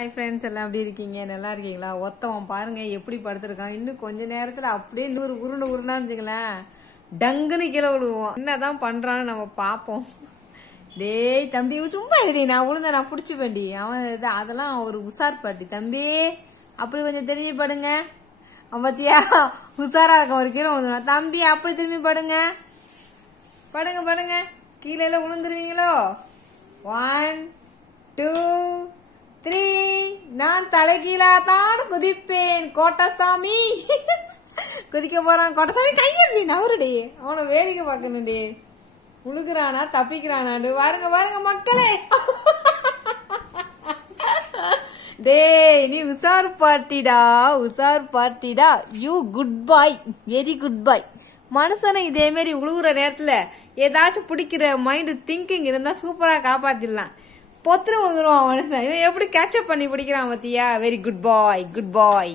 Hi friends, எல்லாம் எப்படி இருக்கீங்க? நல்லா இருக்கீங்களா? ஒத்தவன் பாருங்க எப்படி படுத்திருக்கான். இன்னும் கொஞ்ச நேரத்துல அப்படியே உருண்டான்னு வச்சுக்கலாம், டங்குன்னு கீழே விழுவோம். என்னதான் பண்றான்னு நம்ம பாப்போம். டேய் தம்பி, சும்மா இருடி, நான் விழுந்த நான் புடிச்சு வேண்டி அவன் அதெல்லாம் ஒரு உசார் பாட்டி. தம்பி அப்படி கொஞ்சம் திரும்பி படுங்க. பத்தியா உசாரா இருக்க ஒரு கீழே விழுந்துடும். தம்பி அப்படி திரும்பி படுங்க, படுங்க படுங்க. கீழே எல்லாம் விழுந்துருவீங்களோ? 1 2 3. நான் தலைகீழாதான் குதிப்பேன் கோட்டசாமி. குதிக்க போறான் கோட்டசாமி. கையடி நவருடி, அவனை வேடிக்கை பார்க்கணும்டி. உழுகுறானா தப்பிக்கிறானாண்டு பாருங்க பாருங்க மக்களே. டேய் நீ உசார் பார்ட்டிடா, உசார் பார்ட்டிடா. You good boy, very good boy. மனுஷனை இதே மாதிரி உழுகுற நேரத்துல ஏதாச்சும் பிடிக்கிற மைண்ட் திங்கிங் இருந்தா சூப்பரா காப்பாத்திடலாம். பொத்துன்னு வந்துருவான் மனுஷன். இவன் எப்படி கேட்சப் பண்ணி பிடிக்கிறான் பத்தியா? வெரி குட் பாய், குட் பாய்.